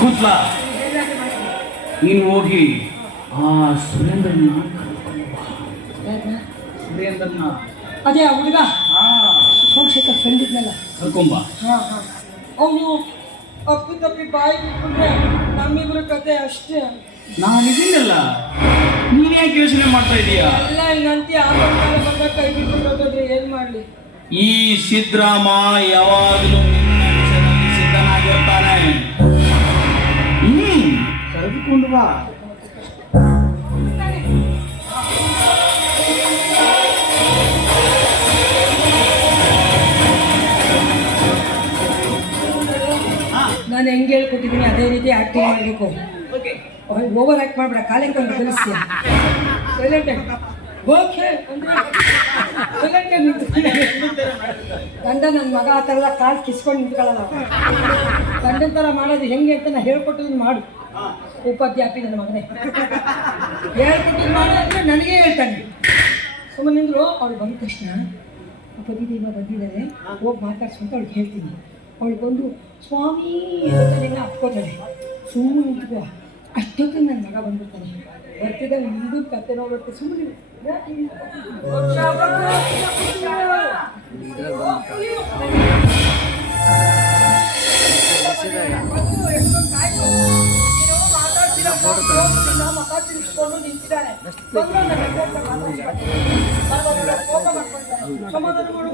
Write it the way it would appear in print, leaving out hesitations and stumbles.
ಶಕುಂತ್ಲ, ನೀನು ಹೋಗಿ ಆ ಸುರೇಂದ್ರನ ಸುರೇಂದ್ರನ ಅದೇ ಆ ಹುಡುಗ ಸೋಮಶೇಖರ್ ಫ್ರೆಂಡ್ ಇದ್ನಲ್ಲ ಕರ್ಕೊಂಬ. ಅವನು ಅಪ್ಪಿ ತಪ್ಪಿ ಬಾಯಿ ಬಿಟ್ಬಿಟ್ರೆ ನಮ್ಮಿಬ್ರ ಕತೆ ಅಷ್ಟೇ. ನಾನಿದ್ದೀನಲ್ಲ, ನೀನ್ ಯಾಕೆ ಯೋಚನೆ ಮಾಡ್ತಾ ಇದೀಯಾ? ಎಲ್ಲ ಹಿಂಗಂತಿ ಆಪತ್ಕಾಲ ಬಂದಾಗ ಕೈ ಬಿಟ್ಕೊಂಡು ಹೋಗೋದ್ರೆ ಏನ್ ಮಾಡ್ಲಿ? ಈ ಸಿದ್ರಾಮ ಯಾವಾಗಲೂ ನಿನ್ನ ವಿಷಯದಲ್ಲಿ ಸಿದ್ಧನಾಗಿರ್ತಾನೆ. ಕರೆದುಕೊಂಡು ಬಾ. ನಾನು ಹೆಂಗೆ ಹೇಳ್ಕೊಟ್ಟಿದ್ದೀನಿ ಅದೇ ರೀತಿ ಆಕ್ಟಿಂಗ್ ಮಾಡಬೇಕು. ಓವರ್ ಆಕ್ಟ್ ಮಾಡ್ಬೇಡ, ಕಾಲಿಂಗ್ ತಂದು ಕಲಿಸ್ತೀಯ. ಓಕೆ ಗಂಡ ನನ್ನ ಮಗ ಆ ಥರ ಎಲ್ಲ ಕಾಲು ಕಿಸ್ಕೊಂಡು ನಿಂತ್ಕೊಳ್ಳಲ್ಲ. ಗಂಡನ ಥರ ಮಾಡೋದು ಹೆಂಗೆ ಅಂತ ನಾನು ಹೇಳ್ಕೊಟ್ಟಿದ್ದೀನಿ ಮಾಡು. ಉಪಾಧ್ಯಾಪಿ ನನ್ನ ಮಗನೇ ಹೇಳ್ಕೊಟ್ಟಿದ್ದು ಮಾಡು ಅಂದರೆ ನನಗೇ ಹೇಳ್ತಾನೆ. ಸುಮ್ಮನೆ ನಿಂದ್ರು. ಅವ್ಳು ಬಂದ ತಕ್ಷಣ ಪತಿದೇವ ಬಂದಿದ್ದಾರೆ, ಹೋಗಿ ಮಾತಾಡ್ಸ್ಕೊಂತ ಅವ್ಳಿಗೆ ಹೇಳ್ತೀನಿ. ಅವಳು ಬಂದು ಸ್ವಾಮಿ ಅಂತ ಅಪ್ಕೋತಾಳೆ. ಸುಮ್ಮನೆ ನಿಂತ್ಕೋ. ಅಷ್ಟೊತ್ತು ನನ್ನ ಮಗ ಬಂದ್ಬಿಡ್ತಾನೆ. ಬರ್ತಿದ್ದ ನಿಂದು ಕತೆ ನೋಡ್ಬಿಡ್ತೆ. ಸುಮ್ಮನೆ ಮಗ ತಿರ್ಸ್ಕೊಂಡು ನಿಂತಿದ್ದಾನೆ. ಸಮಾಧಾನ ಮಾಡು.